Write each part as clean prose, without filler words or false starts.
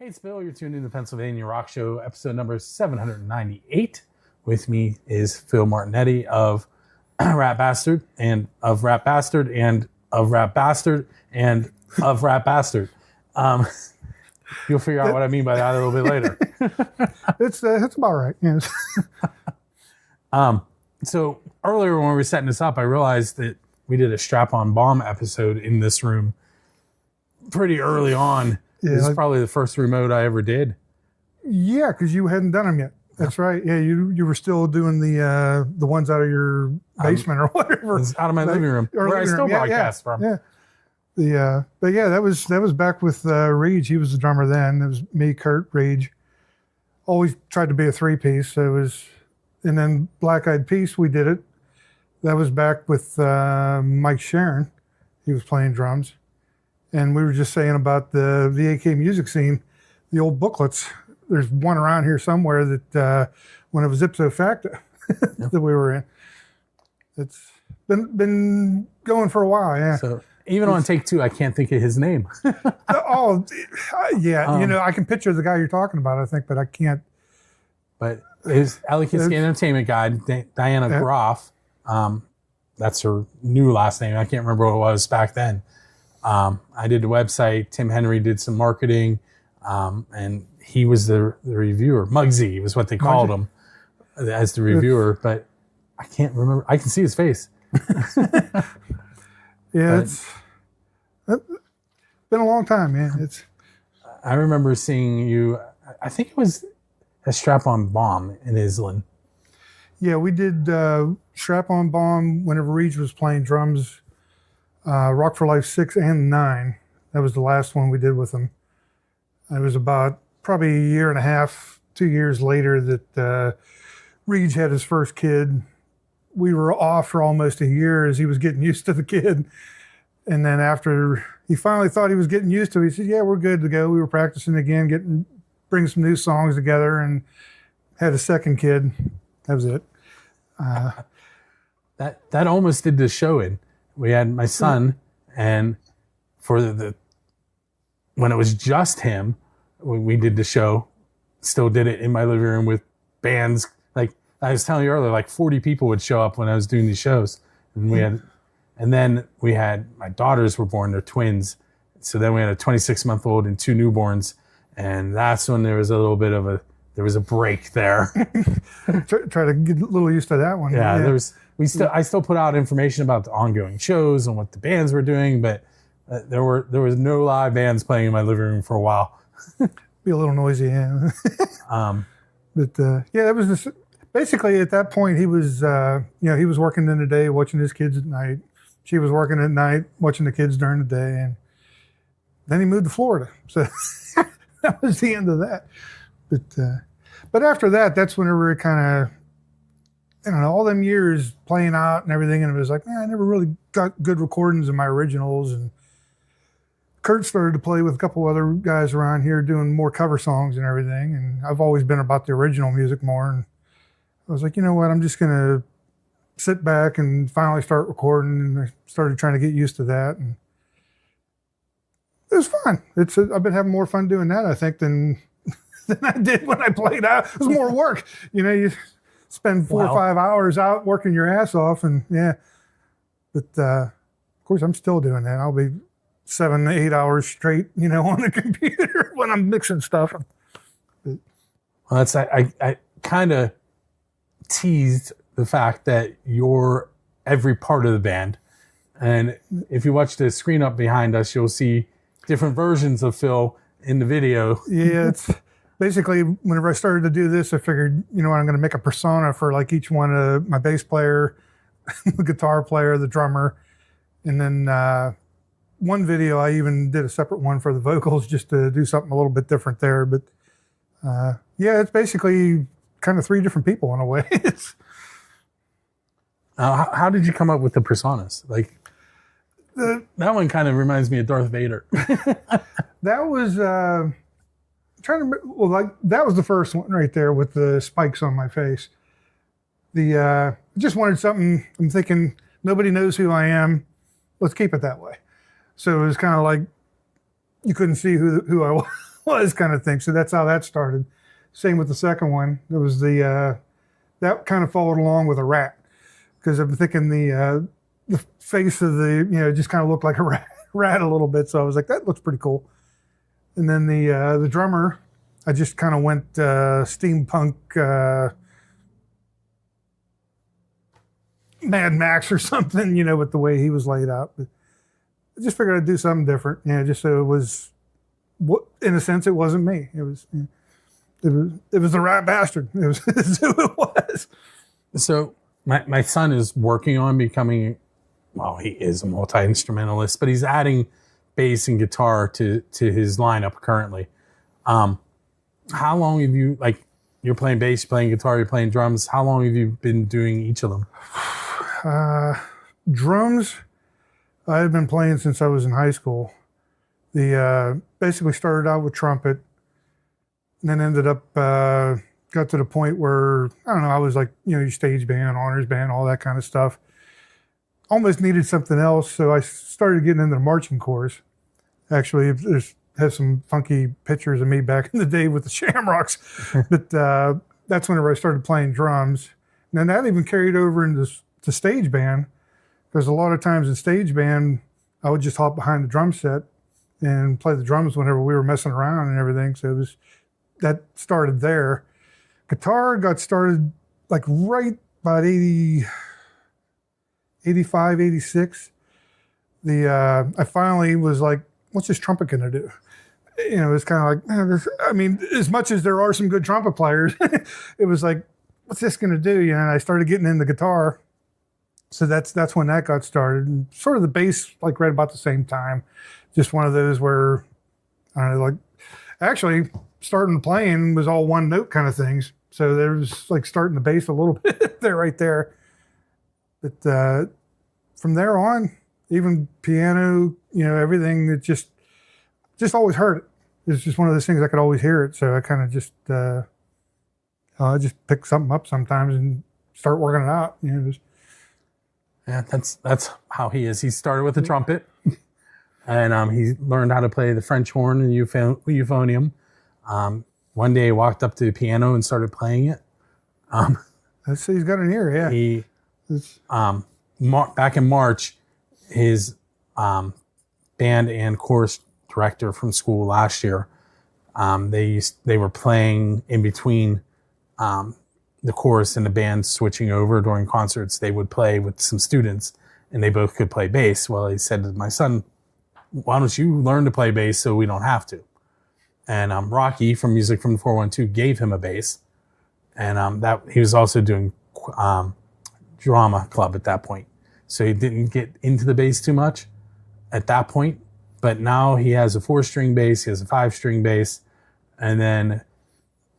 Hey, it's Bill. You're tuned in to Pennsylvania Rock Show, episode number 798. With me is Phil Martinetti of Rat Bastard and of Rat Bastard and of Rat Bastard and of Rat Bastard. You'll figure out what I mean by that a little bit later. It's about right. Yes. So earlier when we were setting this up, I realized that we did a strap-on bomb episode in this room pretty early on. Yeah, this is probably the first remote I ever did. Yeah, because you hadn't done them yet. That's right. Yeah, you were still doing the ones out of your basement or whatever. It's out of my living room, where I still broadcast from. Yeah. But yeah, that was back with Rage. He was the drummer then. It was me, Kurt, Rage. Always tried to be a three-piece. So it was, and then Black Eyed Peas, we did it. That was back with Mike Sharon. He was playing drums. And we were just saying about the VAK music scene, the old booklets. There's one around here somewhere that when it was ipso facto that we were in. It's been going for a while, yeah. So even on take two, I can't think of his name. Yeah. I can picture the guy you're talking about, I think, but I can't. But his Alley-Kitsky Entertainment guide, Diana Groff, that's her new last name. I can't remember what it was back then. I did the website. Tim Henry did some marketing, and he was the reviewer. Muggsy was what they called him as the reviewer, but I can't remember. I can see his face. It's been a long time, man. I remember seeing you, I think it was a Strap-On Bomb in Islin. Yeah, we did Strap-On Bomb whenever Reg was playing drums. Rock for Life 6 and 9. That was the last one we did with them. It was about probably a year and a half, 2 years later that Reg had his first kid. We were off for almost a year as he was getting used to the kid. And then after he finally thought he was getting used to it, he said, yeah, we're good to go. We were practicing again, bring some new songs together, and had a second kid. That was it. That almost did the show in. We had my son, and for the when it was just him, we did the show. Still did it in my living room with bands. Like I was telling you earlier, like 40 people would show up when I was doing these shows, and then we had my daughters were born. They're twins, so then we had a 26-month-old and 2 newborns, and that's when there was a little bit of a break there. Try to get a little used to that one. Yeah. I still put out information about the ongoing shows and what the bands were doing, but there was no live bands playing in my living room for a while. Be a little noisy, yeah. That was basically at that point he was he was working in the day, watching his kids at night. She was working at night, watching the kids during the day, and then he moved to Florida. So that was the end of that. But after that, that's whenever it kind of, all them years playing out and everything, and it was like, man, I never really got good recordings of my originals. And Kurt started to play with a couple other guys around here doing more cover songs and everything. And I've always been about the original music more. And I was like, you know what, I'm just going to sit back and finally start recording. And I started trying to get used to that. And it was fun. I've been having more fun doing that, I think, than I did when I played out. It was more work. You spend 4 or 5 hours out working your ass off, and yeah. But of course, I'm still doing that. I'll be 7 to 8 hours straight, on the computer when I'm mixing stuff. Well, I kind of teased the fact that you're every part of the band, and if you watch the screen up behind us, you'll see different versions of Phil in the video. Yeah, it's. Basically, whenever I started to do this, I figured, I'm going to make a persona for like each one of my bass player, the guitar player, the drummer. And then one video, I even did a separate one for the vocals just to do something a little bit different there. But it's basically kind of 3 different people in a way. How did you come up with the personas? Like that one kind of reminds me of Darth Vader. That was... trying to remember, that was the first one right there with the spikes on my face. I just wanted something. I'm thinking nobody knows who I am. Let's keep it that way. So it was kind of like you couldn't see who I was kind of thing. So that's how that started. Same with the second one. There was that kind of followed along with a rat, because I'm thinking the face of the, just kind of looked like a rat a little bit. So I was like, that looks pretty cool. And then the drummer, I just kind of went steampunk Mad Max or something, with the way he was laid out. But I just figured I'd do something different, just so it was, in a sense, it wasn't me. It was the rat bastard. It was who it was. So my son is working on becoming, well, he is a multi-instrumentalist, but he's adding bass and guitar to his lineup currently. How long have you, you're playing bass, you're playing guitar, you're playing drums. How long have you been doing each of them? Drums, I've been playing since I was in high school. Basically started out with trumpet, and then ended up, got to the point where, I don't know, I was like, your stage band, honors band, all that kind of stuff. Almost needed something else, so I started getting into the marching corps. Actually, has some funky pictures of me back in the day with the Shamrocks, but that's whenever I started playing drums. And then that even carried over into stage band, because a lot of times in stage band, I would just hop behind the drum set and play the drums whenever we were messing around and everything. So that started there. Guitar got started right about 85, 86. I finally was like, what's this trumpet going to do? It's kind of like, as much as there are some good trumpet players, it was like, what's this going to do? And I started getting into guitar. So that's when that got started. And sort of the bass, right about the same time. Just one of those where, I don't know, actually starting playing was all one note kind of things. So there was starting the bass a little bit there, right there. But from there on, even piano, everything, it just always heard it. It's just one of those things I could always hear it. So I kind of just, I just pick something up sometimes and start working it out. Yeah, that's how he is. He started with the trumpet, and he learned how to play the French horn and euphonium. One day he walked up to the piano and started playing it. Let's see, he's got an ear, yeah. He, back in March, his band and chorus director from school last year, they were playing in between the chorus and the band switching over during concerts. They would play with some students, and they both could play bass. Well, he said to my son, why don't you learn to play bass so we don't have to? And Rocky from Music from the 412 gave him a bass, and that he was also doing drama club at that point, so he didn't get into the bass too much at that point. But now he has a 4-string bass, he has a 5-string bass, and then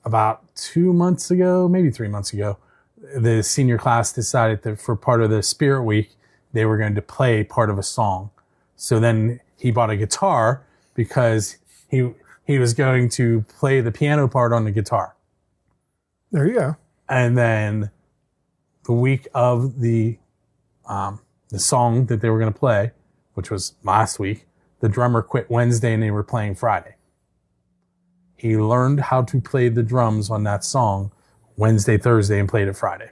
about 2 months ago, maybe 3 months ago, the senior class decided that for part of the Spirit Week, they were going to play part of a song. So then he bought a guitar because he was going to play the piano part on the guitar. There you go. And then the week of the song that they were going to play, which was last week, the drummer quit Wednesday and they were playing Friday. He learned how to play the drums on that song Wednesday, Thursday, and played it Friday.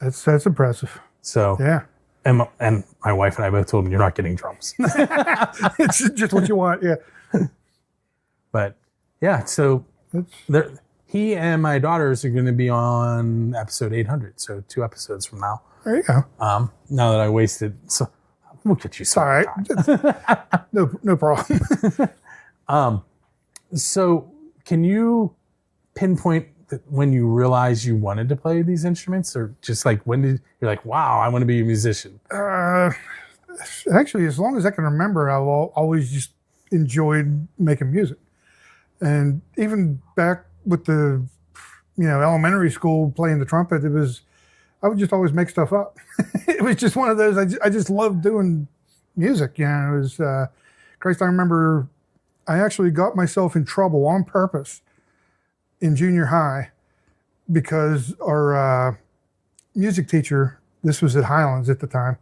That's impressive. So yeah. And my wife and I both told him, you're not getting drums. It's just what you want, yeah. But yeah, so he and my daughters are going to be on episode 800, so 2 episodes from now. There you go. Now that I wasted, so we'll get you some. All right. No problem. So can you pinpoint when you realized you wanted to play these instruments, or just when did you're like, wow, I want to be a musician? Actually, as long as I can remember, I've always just enjoyed making music. And even back with the, elementary school playing the trumpet, I would just always make stuff up. It was just one of those, I just loved doing music. It was, Christ, I remember I actually got myself in trouble on purpose in junior high because our music teacher, this was at Highlands at the time,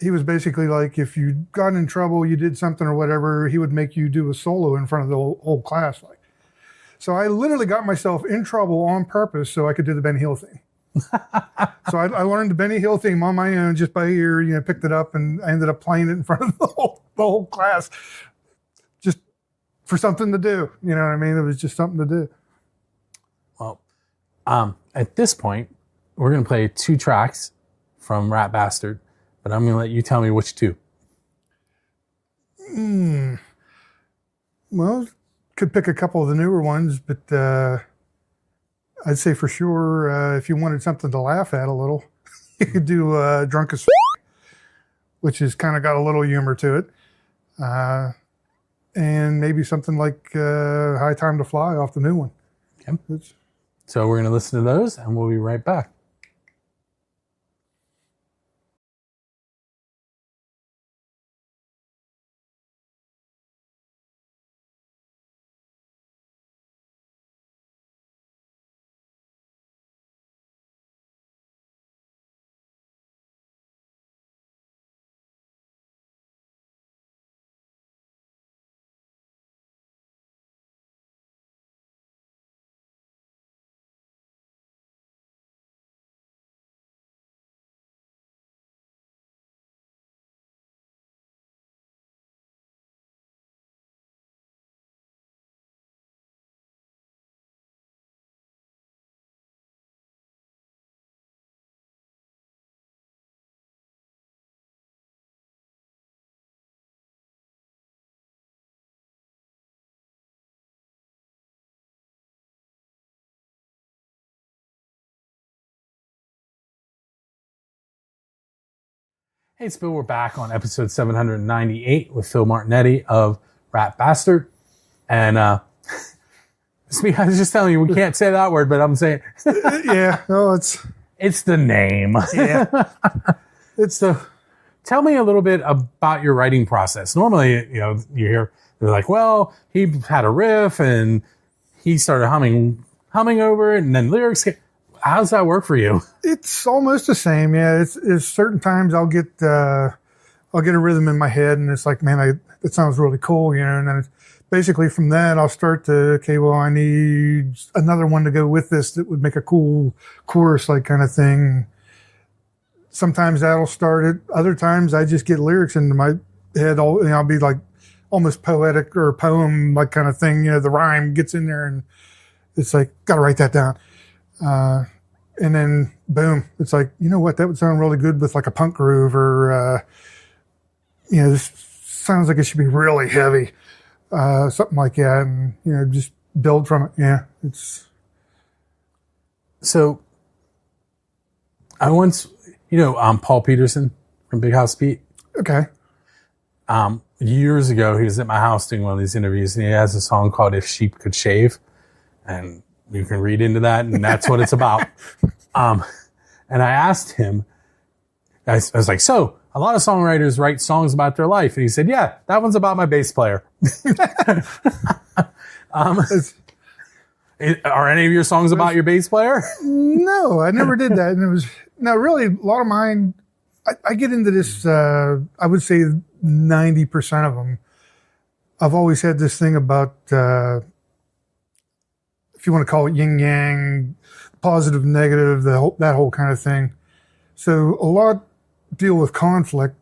he was basically like, if you got in trouble, you did something or whatever, he would make you do a solo in front of the whole class. Like, so I literally got myself in trouble on purpose so I could do the Benny Hill theme. So I learned the Benny Hill theme on my own just by ear, picked it up, and I ended up playing it in front of the whole class just for something to do. You know what I mean? It was just something to do. Well, at this point, we're going to play 2 tracks from Rat Bastard, but I'm going to let you tell me which 2. Well, could pick a couple of the newer ones, but I'd say for sure, if you wanted something to laugh at a little, you could do Drunk as F***, which has kind of got a little humor to it. And maybe something like High Time to Fly off the new one. Okay. So we're going to listen to those, and we'll be right back. Hey, it's Bill. We're back on episode 798 with Phil Martinetti of Rat Bastard. And I was just telling you, we can't say that word, but I'm saying... Yeah, no, It's the name. Yeah. Tell me a little bit about your writing process. Normally, you hear, they're like, well, he had a riff and he started humming over it and then lyrics... How does that work for you? It's almost the same. Yeah, it's certain times I'll get a rhythm in my head, and it's like, man, it sounds really cool, and then it's basically from that I'll start to, okay, well, I need another one to go with this that would make a cool chorus, like kind of thing. Sometimes that'll start it. Other times I just get lyrics into my head. I'll be like almost poetic or poem like kind of thing. The rhyme gets in there, and it's like, got to write that down. And then boom, it's like, you know what, that would sound really good with like a punk groove, or this sounds like it should be really heavy, something like that, and just build from it. Yeah, it's so. I once, Paul Peterson from Big House Pete. Okay. Years ago, he was at my house doing one of these interviews, and he has a song called "If Sheep Could Shave," and you can read into that, and that's what it's about. And I asked him, I was like, so a lot of songwriters write songs about their life. And he said, yeah, that one's about my bass player. Are any of your songs about your bass player? No, I never did that. And really, a lot of mine, I get into this, I would say 90% of them. I've always had this thing about, if you want to call it yin yang, positive, negative, that whole kind of thing. So a lot deal with conflict,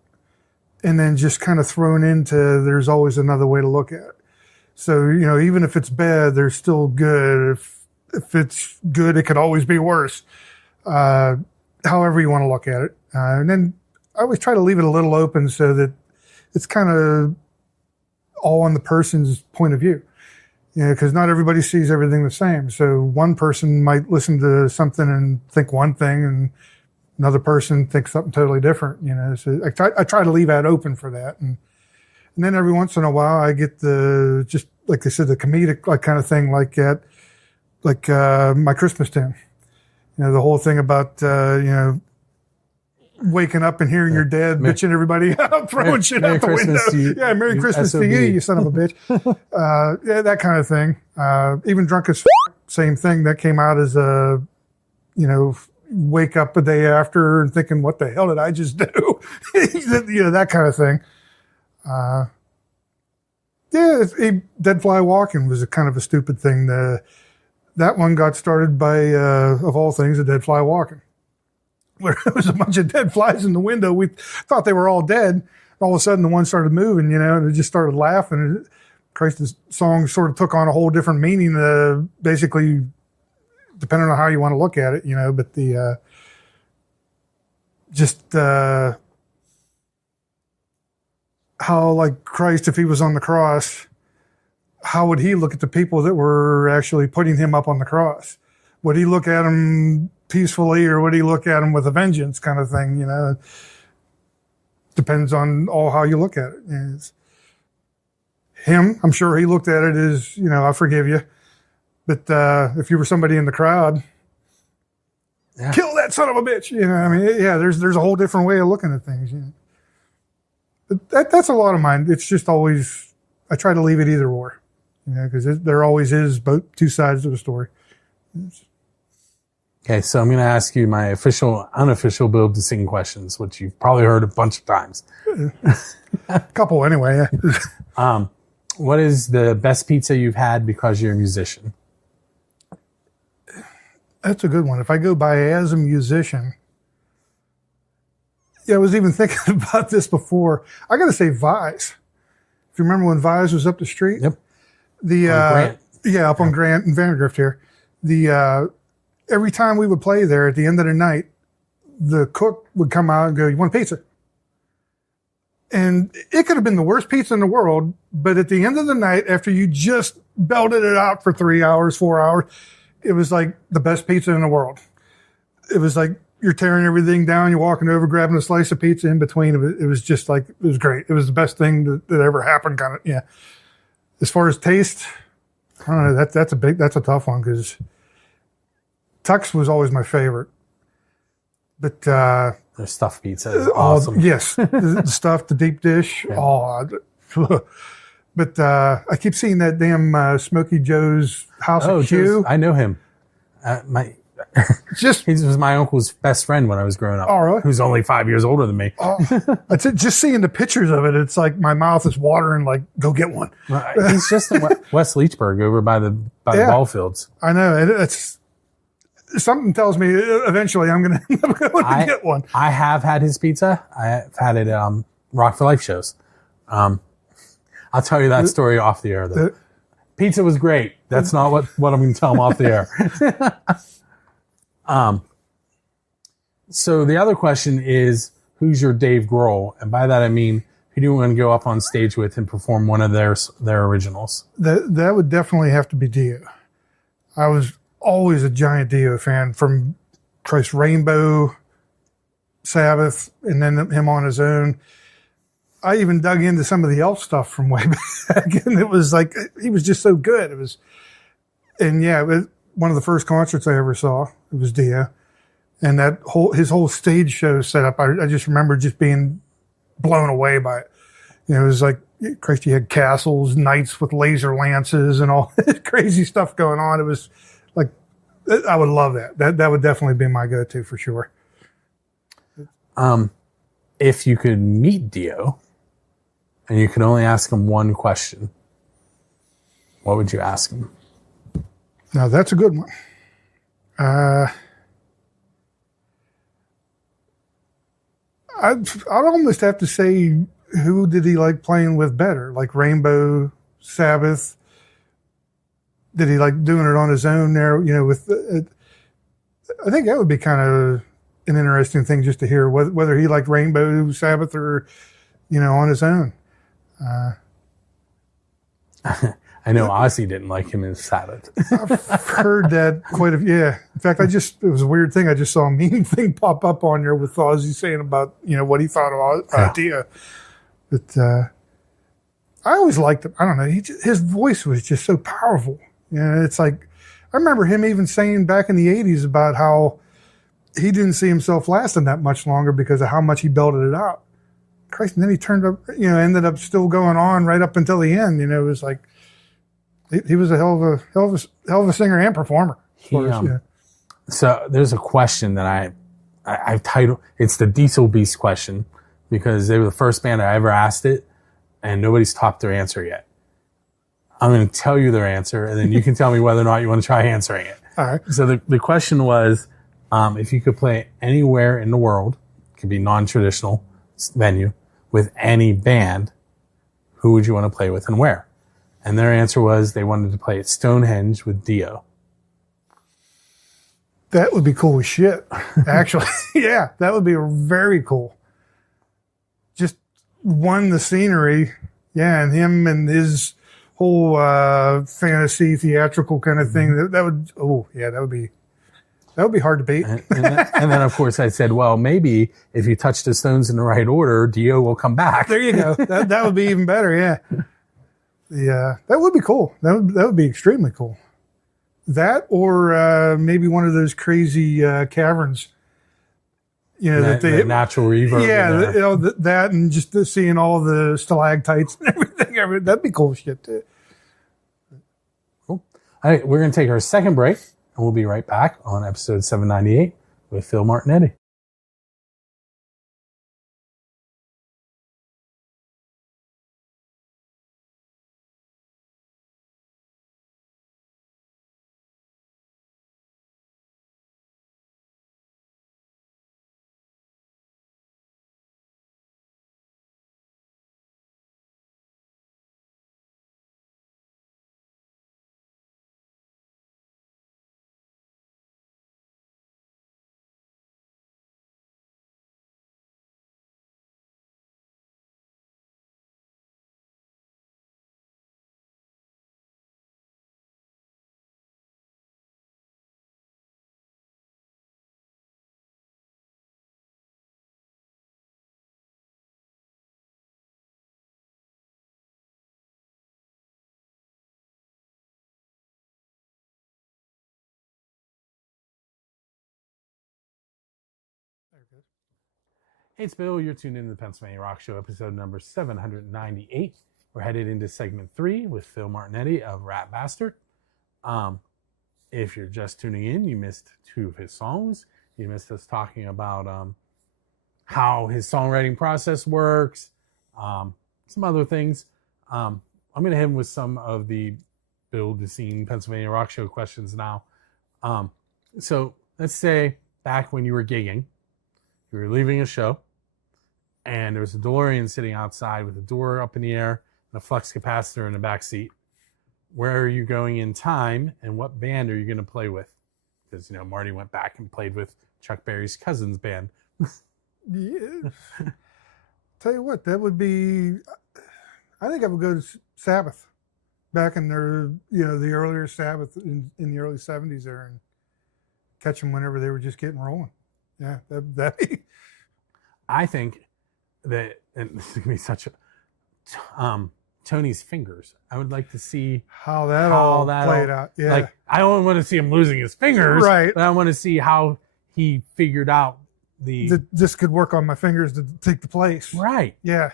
and then just kind of thrown into there's always another way to look at it. So, even if it's bad, there's still good. If it's good, it could always be worse. However you want to look at it. And then I always try to leave it a little open so that it's kind of all on the person's point of view. Because not everybody sees everything the same. So one person might listen to something and think one thing, and another person thinks something totally different. So I try to leave that open for that, and then every once in a while I get just like they said, the comedic like kind of thing like that, like My Christmas Tune. The whole thing about waking up and hearing your dad bitching everybody out, throwing shit out the window. Yeah, Merry Christmas to you, you son of a bitch. Yeah, that kind of thing. Even Drunk as F***, same thing. That came out as a, wake up a day after and thinking, what the hell did I just do? That kind of thing. Dead Fly Walking was a kind of a stupid thing. That one got started by, of all things, a dead fly walking, where there was a bunch of dead flies in the window. We thought they were all dead. All of a sudden, the one started moving, and it just started laughing. Christ, this song sort of took on a whole different meaning, basically, depending on how you want to look at it, but how, like, Christ, if he was on the cross, how would he look at the people that were actually putting him up on the cross? Would he look at them peacefully, or would he look at them with a vengeance, kind of thing? Depends on how you look at it. It's him, I'm sure he looked at it as, I forgive you. But if you were somebody in the crowd, kill that son of a bitch. There's a whole different way of looking at things. But that's a lot of mine. It's just always, I try to leave it either or. Because there always is both two sides of the story. Okay, so I'm going to ask you my official, unofficial Build to Sing questions, which you've probably heard a bunch of times. A couple anyway. Yeah. What is the best pizza you've had because you're a musician? That's a good one. If I go by as a musician, I was even thinking about this before. I got to say Vise. If you remember when Vise was up the street? Yep. Grant. Yeah, up on Grant and Vandergrift here. Every time we would play there at the end of the night, the cook would come out and go, "You want a pizza?" And it could have been the worst pizza in the world, but at the end of the night, after you just belted it out for 3 hours, 4 hours, it was like the best pizza in the world. It was like you're tearing everything down, you're walking over, grabbing a slice of pizza in between. It was just like, it was great. It was the best thing that ever happened, kind of, yeah. As far as taste, I don't know, that's a tough one, because Tux was always my favorite. But their stuffed pizza is awesome. Yes, the stuff, the deep dish. Yeah. But I keep seeing that damn Smokey Joe's House of Q. I know him. He was my uncle's best friend when I was growing up. Oh, really? Who's only 5 years older than me. That's it. Just seeing the pictures of it, it's like my mouth is watering. Like, go get one. He's just in West Leechburg, over by the ball fields. I know. It's something tells me eventually I'm going to get one. I have had his pizza. I have had it at Rock for Life shows. I'll tell you that story off the air, though. Pizza was great. That's not what I'm going to tell him off the air. So the other question is, who's your Dave Grohl? And by that I mean, who do you want to go up on stage with and perform one of their originals? That would definitely have to be Dio. I was always a giant Dio fan, from Christ Rainbow, Sabbath, and then him on his own. I even dug into some of the Elf stuff from way back, and it was like, he was just so good. It was one of the first concerts I ever saw. It was Dio, and his whole stage show setup. I just remember just being blown away by it. It was like, Christ, you had castles, knights with laser lances, and all this crazy stuff going on. It was like, I would love that. That would definitely be my go-to for sure. If you could meet Dio, and you could only ask him one question, what would you ask him? Now, that's a good one. I'd almost have to say, who did he like playing with better? Like Rainbow, Sabbath? Did he like doing it on his own there? I think that would be kind of an interesting thing just to hear, whether he liked Rainbow, Sabbath, or, on his own. I know Ozzy didn't like him in Sabbath. I've heard that quite yeah. In fact, it was a weird thing. I just saw a meme thing pop up on there with Ozzy saying about, what he thought of Dio. But I always liked him. I don't know. His voice was just so powerful. It's like, I remember him even saying back in the 80s about how he didn't see himself lasting that much longer because of how much he belted it out. Christ, and then he turned up, ended up still going on right up until the end. It was like, he was a hell of a singer and performer. So there's a question that I've titled, it's the Diesel Beast question, because they were the first band I ever asked it, and nobody's topped their answer yet. I'm going to tell you their answer, and then you can tell me whether or not you want to try answering it. All right. So the question was, if you could play anywhere in the world, it could be non-traditional venue, with any band, who would you want to play with and where? And their answer was they wanted to play at Stonehenge with Dio. That would be cool as shit, actually. Yeah, that would be very cool. Just the scenery. Yeah, and him and his whole fantasy theatrical kind of thing. That would be hard to beat. And then, of course, I said, well, maybe if you touch the stones in the right order, Dio will come back. There you go. That would be even better, yeah. Yeah, that would be cool. That would be extremely cool. That or maybe one of those crazy caverns. You know, that natural reverb. Yeah, that and just seeing all the stalactites and everything. That'd be cool shit too. Cool. All right, we're going to take our second break, and we'll be right back on episode 798 with Phil Martinetti. Hey, it's Bill. You're tuned in to the Pennsylvania Rock Show, episode number 798. We're headed into segment 3 with Phil Martinetti of Rat Bastard. If you're just tuning in, you missed 2 of his songs. You missed us talking about how his songwriting process works, some other things. I'm going to hit him with some of the Bill DeScene Pennsylvania Rock Show questions now. So let's say back when you were gigging, you were leaving a show, and there was a DeLorean sitting outside with a door up in the air and a flux capacitor in the back seat. Where are you going in time, and what band are you going to play with? Because, Marty went back and played with Chuck Berry's cousin's band. Yeah. Tell you what, that would be, I think I would go to Sabbath back in their, the earlier Sabbath in the early 70s there, and catch them whenever they were just getting rolling. Yeah, that'd be. I think that, and this is going to be such a, Tony's Fingers. I would like to see how that all played out. Yeah. Like, I don't want to see him losing his fingers, right? But I want to see how he figured out this could work on my fingers to take the place. Right. Yeah.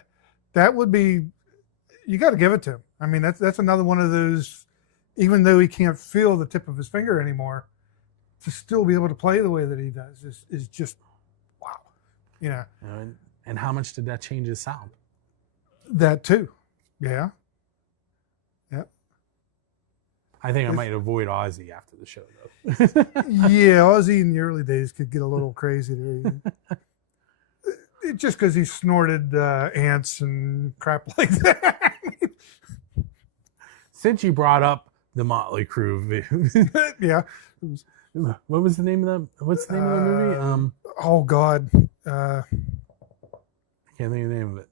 That would be, you got to give it to him. I mean, that's another one of those, even though he can't feel the tip of his finger anymore, to still be able to play the way that he does is just, wow. Yeah. And how much did that change his sound? That too. Yeah. Yep. I think I might avoid Ozzy after the show, though. Yeah, Ozzy in the early days could get a little crazy there. Just because he snorted ants and crap like that. Since you brought up the Motley Crue, yeah. What was the name of that? What's the name of the movie? Oh God, I can't think of the name of it.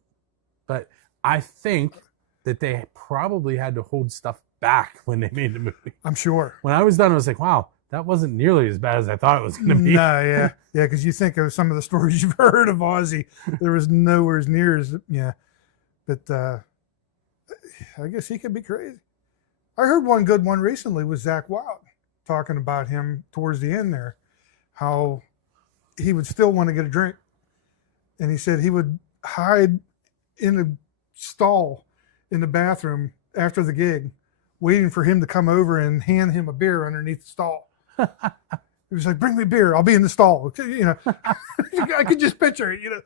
But I think that they probably had to hold stuff back when they made the movie. I'm sure. When I was done, I was like, wow, that wasn't nearly as bad as I thought it was going to be. No, yeah. Yeah, because you think of some of the stories you've heard of Ozzy. There was nowhere as near as, yeah. But I guess he could be crazy. I heard one good one recently was Zakk Wylde talking about him towards the end there, how he would still want to get a drink. And he said he would hide in a stall in the bathroom after the gig, waiting for him to come over and hand him a beer underneath the stall. He was like, bring me beer. I'll be in the stall. You know, I could just picture it, you know.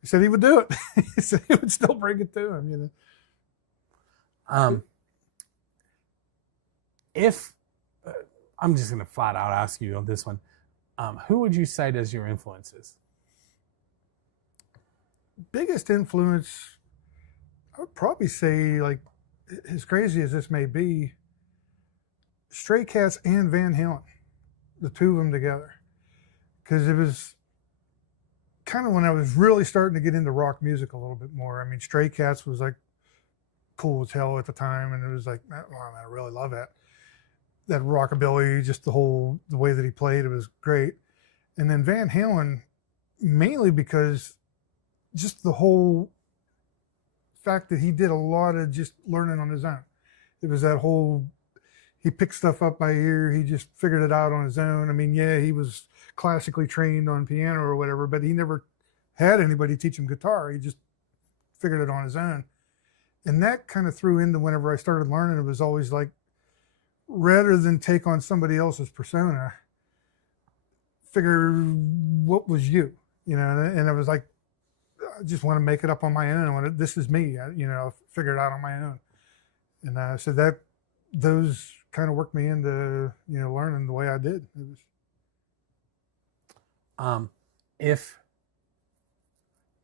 He said he would do it. He said he would still bring it to him, you know. If I'm just going to flat out ask you on this one, who would you cite as your influences? Biggest influence, I would probably say, like, as crazy as this may be, Stray Cats and Van Halen, the two of them together. Because it was kind of when I was really starting to get into rock music a little bit more. I mean, Stray Cats was like cool as hell at the time, and it was like, oh, man, I really love that. That rockabilly, just the way that he played, it was great. And then Van Halen, mainly because just the whole fact that he did a lot of just learning on his own. It was that whole, he picked stuff up by ear, he just figured it out on his own. I mean, yeah, he was classically trained on piano or whatever, but he never had anybody teach him guitar. He just figured it on his own. And that kind of threw into whenever I started learning, it was always like, rather than take on somebody else's persona, figure what was you, you know, and I was like, I just want to make it up on my own. This is me, you know, figure it out on my own. And so those kind of worked me into, you know, learning the way I did. It was...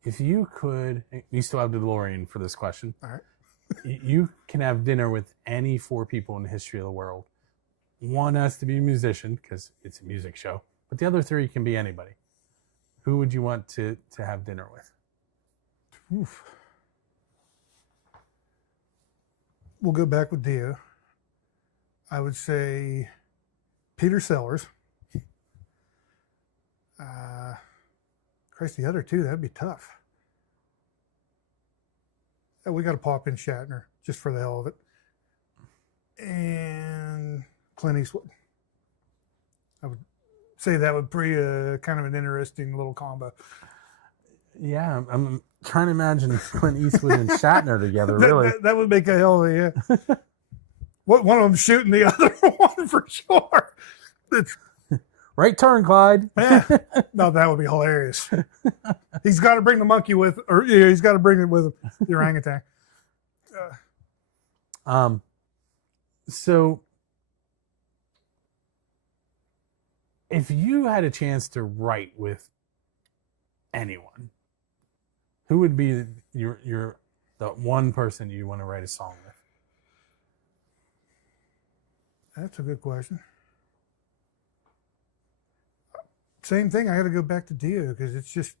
If you could, you still have the DeLorean for this question. All right. You can have dinner with any 4 people in the history of the world. One has to be a musician because it's a music show, but the other 3 can be anybody. Who would you want to have dinner with? Oof. We'll go back with Dio. I would say Peter Sellers. Christ, the other 2, that'd be tough. We got to pop in Shatner just for the hell of it. And Clint Eastwood. I would say that would be kind of an interesting little combo. Yeah, I'm trying to imagine Clint Eastwood and Shatner together, really. That would make a hell of a, yeah. One of them shooting the other one for sure. Right turn, Clyde. Yeah. No, that would be hilarious. He's got to bring the monkey with, or yeah, he's got to bring it with him, the orangutan. So if you had a chance to write with anyone, who would be the one person you want to write a song with? That's a good question. Same thing. I got to go back to Dio because it's just,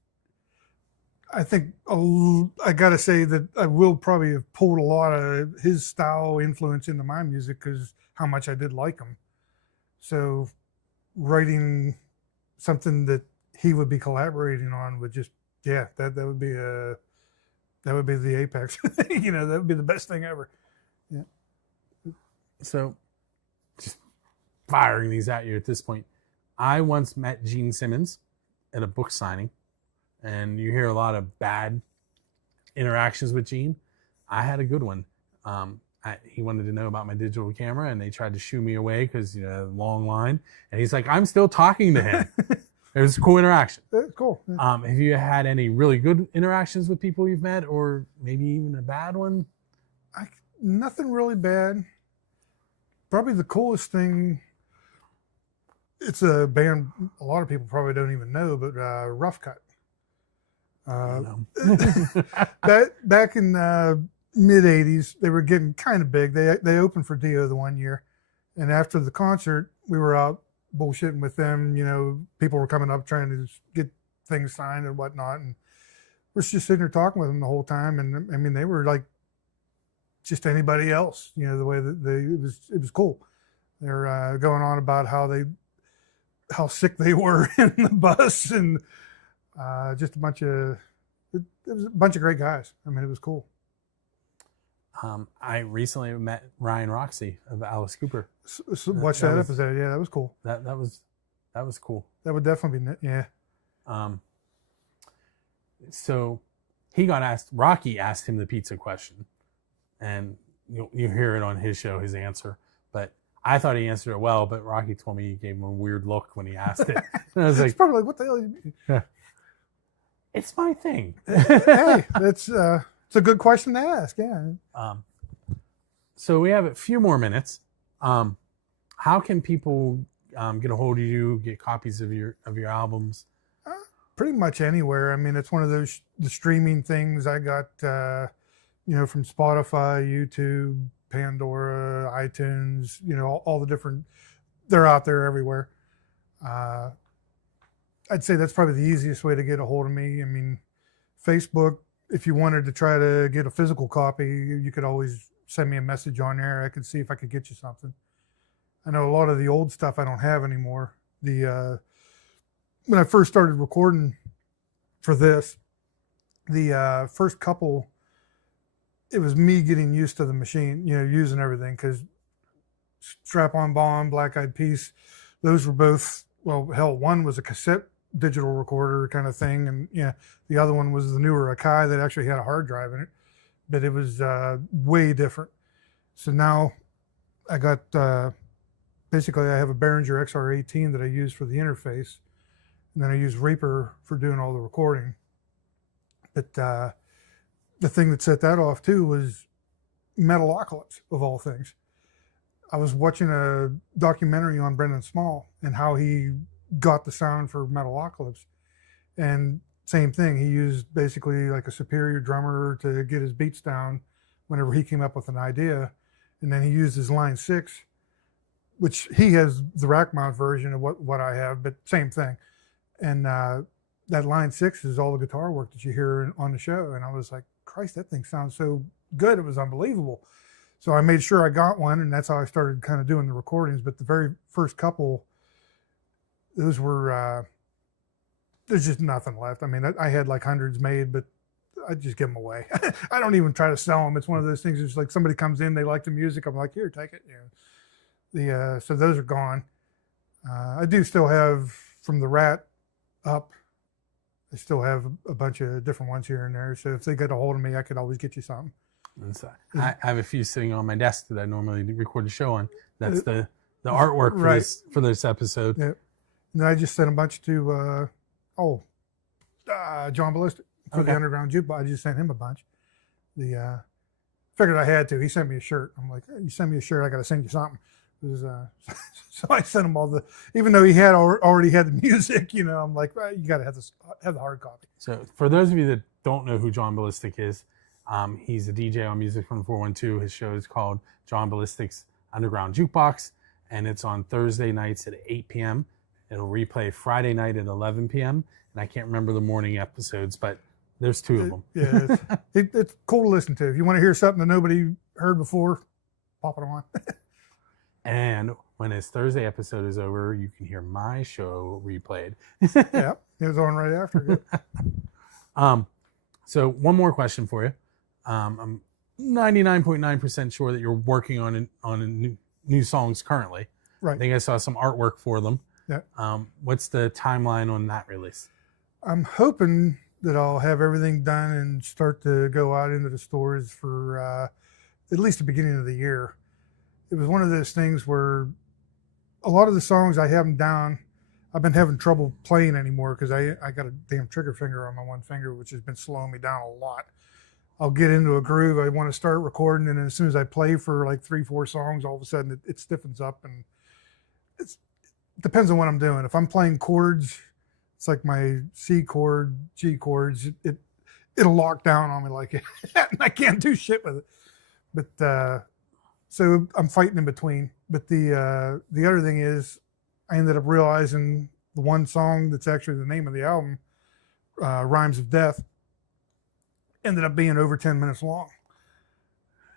I think I got to say that I will probably have pulled a lot of his style influence into my music because how much I did like him. So writing something that he would be collaborating on would just, yeah, that would be the apex. You know, that would be the best thing ever. Yeah. So just firing these at you at this point. I once met Gene Simmons at a book signing, and you hear a lot of bad interactions with Gene. I had a good one. He wanted to know about my digital camera, and they tried to shoo me away because, you know, long line. And he's like, I'm still talking to him. It was a cool interaction. That's cool. Yeah. Have you had any really good interactions with people you've met, or maybe even a bad one? Nothing really bad. Probably the coolest thing, it's a band a lot of people probably don't even know, but Rough Cut. Back in mid 80s, they were getting kind of big. They opened for Dio the one year, and after the concert, we were out bullshitting with them. You know, people were coming up trying to get things signed and whatnot, and we're just sitting there talking with them the whole time. And I mean, they were like just anybody else. You know, the way that it was cool. They're going on about how sick they were in the bus, and just it was a bunch of great guys. I mean, it was cool. I recently met Ryan Roxy of Alice Cooper. So watch that episode. Yeah, that was cool. That was cool. That would definitely be, yeah. So he got asked, Rocky asked him the pizza question, and you hear it on his show, his answer. But I thought he answered it well, but Rocky told me he gave him a weird look when he asked it. And I was It's like, probably like, what the hell? it's my thing. Hey, it's a good question to ask. Yeah. So we have a few more minutes. How can people get a hold of you, get copies of your albums? Pretty much anywhere. I mean, it's one of those the streaming things. I got from Spotify, YouTube, Pandora, iTunes. All the different. They're out there everywhere. I'd say that's probably the easiest way to get a hold of me. I mean, Facebook. If you wanted to try to get a physical copy, you could always send me a message on there. I could see if I could get you something. I know a lot of the old stuff I don't have anymore. When I first started recording for this, the first couple, it was me getting used to the machine, using everything, because Strap On Bomb, Black Eyed Peas, those were both, well, hell, one was a cassette digital recorder kind of thing, and the other one was the newer Akai that actually had a hard drive in it, but it was way different. So now I got, basically I have a Behringer XR18 that I use for the interface. And then I use Reaper for doing all the recording. But the thing that set that off too was Metalocalypse, of all things. I was watching a documentary on Brendan Small and how he got the sound for Metalocalypse. And same thing, he used basically like a superior drummer to get his beats down whenever he came up with an idea. And then he used his Line 6, which he has the rack mount version of what I have, but same thing. And that Line 6 is all the guitar work that you hear on the show. And I was like, Christ, that thing sounds so good. It was unbelievable. So I made sure I got one, and that's how I started kind of doing the recordings. But the very first couple, those were, there's just nothing left. I mean, I had like hundreds made, but I just give them away. I don't even try to sell them. It's one of those things. It's like somebody comes in, they like the music. I'm like, here, take it. So those are gone. I do still have from the Rat up. I still have a bunch of different ones here and there. So if they get a hold of me, I could always get you something. So I have a few sitting on my desk that I normally record the show on. That's the artwork for right. for this episode. Yeah. And I just sent a bunch to John Ballistic for the Underground Jukebox. I just sent him a bunch. Figured I had to. He sent me a shirt. I'm like, hey, you send me a shirt, I got to send you something. So I sent him all even though he had already had the music, I'm like, well, you got to have the hard copy. So for those of you that don't know who John Ballistic is, he's a DJ on Music from 412. His show is called John Ballistic's Underground Jukebox, and it's on Thursday nights at 8 p.m. It'll replay Friday night at 11 p.m. And I can't remember the morning episodes, but there's two of them. Yeah, it's cool to listen to. If you want to hear something that nobody heard before, pop it on. And when his Thursday episode is over, you can hear my show replayed. Yeah, it was on right after. So one more question for you. I'm 99.9% sure that you're working on new songs currently. Right. I think I saw some artwork for them. Yeah. What's the timeline on that release? I'm hoping that I'll have everything done and start to go out into the stores for at least the beginning of the year. It was one of those things where a lot of the songs I have them down, I've been having trouble playing anymore because I got a damn trigger finger on my one finger, which has been slowing me down a lot. I'll get into a groove, I want to start recording, and as soon as I play for like 3-4 songs, all of a sudden it stiffens up, and it depends on what I'm doing. If I'm playing chords, it's like my C chord, G chords, it'll lock down on me like it, and I can't do shit with it. But so I'm fighting in between. But the other thing is, I ended up realizing the one song that's actually the name of the album, Rhymes of Death, ended up being over 10 minutes long.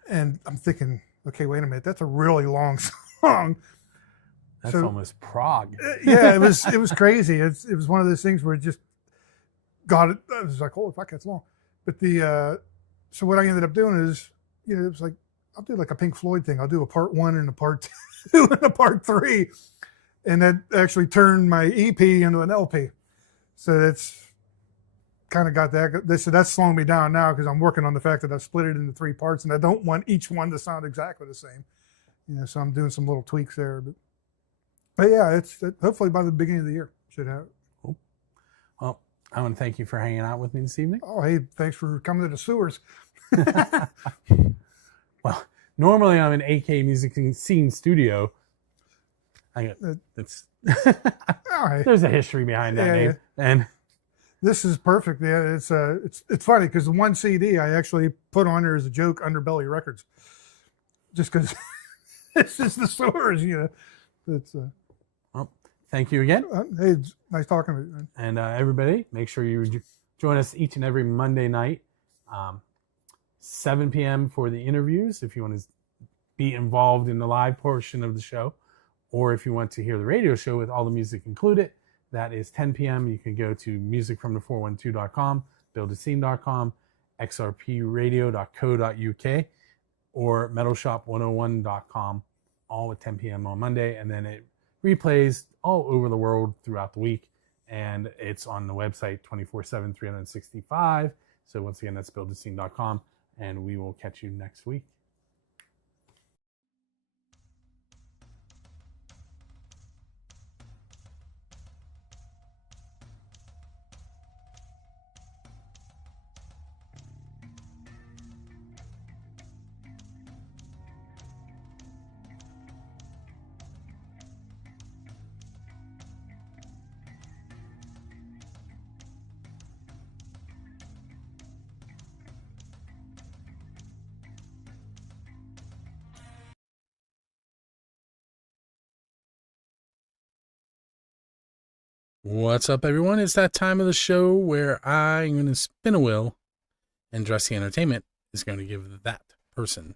And I'm thinking, okay, wait a minute, that's a really long song. That's almost prog. Yeah, it was crazy. It was one of those things where it just got it. I was like, holy fuck, that's long. But so what I ended up doing is, it was like, I'll do like a Pink Floyd thing. I'll do a part 1 and a part 2 and a part 3. And that actually turned my EP into an LP. So that's kind of got that. So that's slowing me down now because I'm working on the fact that I've split it into 3 parts and I don't want each one to sound exactly the same. So I'm doing some little tweaks there, but yeah, it's hopefully by the beginning of the year should have it. Cool. Well, I want to thank you for hanging out with me this evening. Oh, hey, thanks for coming to the sewers. Well, normally I'm in AK Music Scene Studio. It's All right. There's a history behind that name, and this is perfect. Yeah, it's funny because the one CD I actually put on there as a joke, Underbelly Records, just because it's just the sewers, It's well, thank you again. Hey, it's nice talking to you, man. And everybody, make sure you join us each and every Monday night, 7 p.m. for the interviews if you want to be involved in the live portion of the show, or if you want to hear the radio show with all the music included, that is 10 p.m. You can go to musicfromthe412.com, buildascene.com, xrpradio.co.uk, or metalshop101.com, all at 10 p.m. on Monday, and then it replays all over the world throughout the week, and it's on the website 24/7, 365. So once again, that's buildascene.com, and we will catch you next week. What's up, everyone? It's that time of the show where I'm going to spin a wheel, and Dressy Entertainment is going to give that person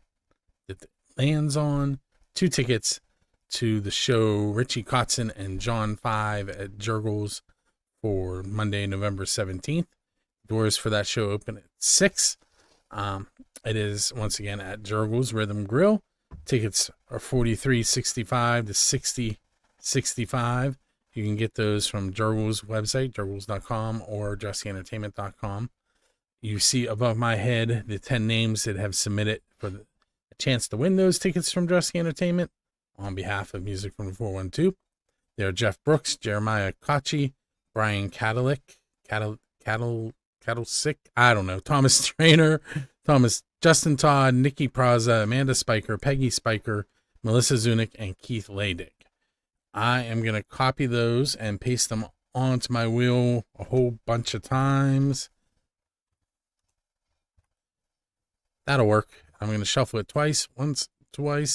that lands on 2 tickets to the show Richie Kotzen and John 5 at Jurgles for Monday, November 17th. Doors for that show open at 6. It is, once again, at Jurgles Rhythm Grill. Tickets are $43.65 to $60.65. You can get those from Jurgles' website, jurgles.com, or dressyentertainment.com. You see above my head the 10 names that have submitted for a chance to win those tickets from Dressy Entertainment on behalf of Music from the 412. They are Jeff Brooks, Jeremiah Kochi, Brian Catalick, Cattlesick, I don't know, Thomas Trainer, Justin Todd, Nikki Praza, Amanda Spiker, Peggy Spiker, Melissa Zunick, and Keith Laydick. I am going to copy those and paste them onto my wheel a whole bunch of times. That'll work. I'm going to shuffle it twice, and we're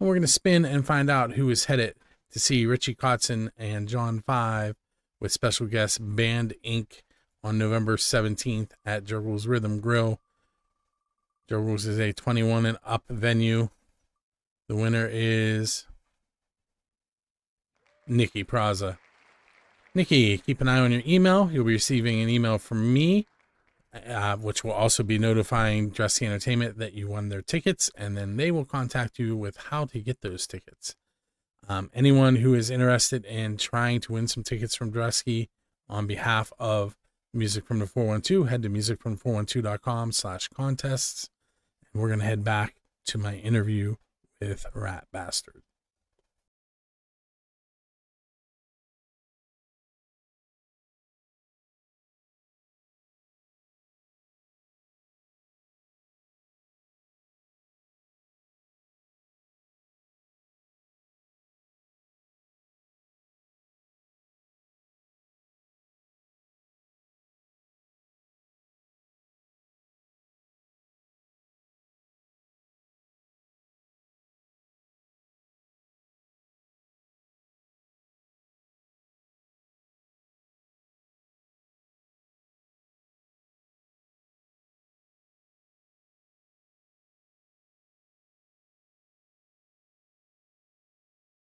going to spin and find out who is headed to see Richie Kotzen and John 5 with special guest Band Inc. on November 17th at Jurgles Rhythm Grill. Jurgles is a 21 and up venue. The winner is Nikki Praza. Nikki, keep an eye on your email. You'll be receiving an email from me, which will also be notifying Dressy Entertainment that you won their tickets, and then they will contact you with how to get those tickets. Anyone who is interested in trying to win some tickets from Dressy on behalf of Music from the 412, head to musicfrom412.com/contests. And we're going to head back to my interview with Rat Bastard.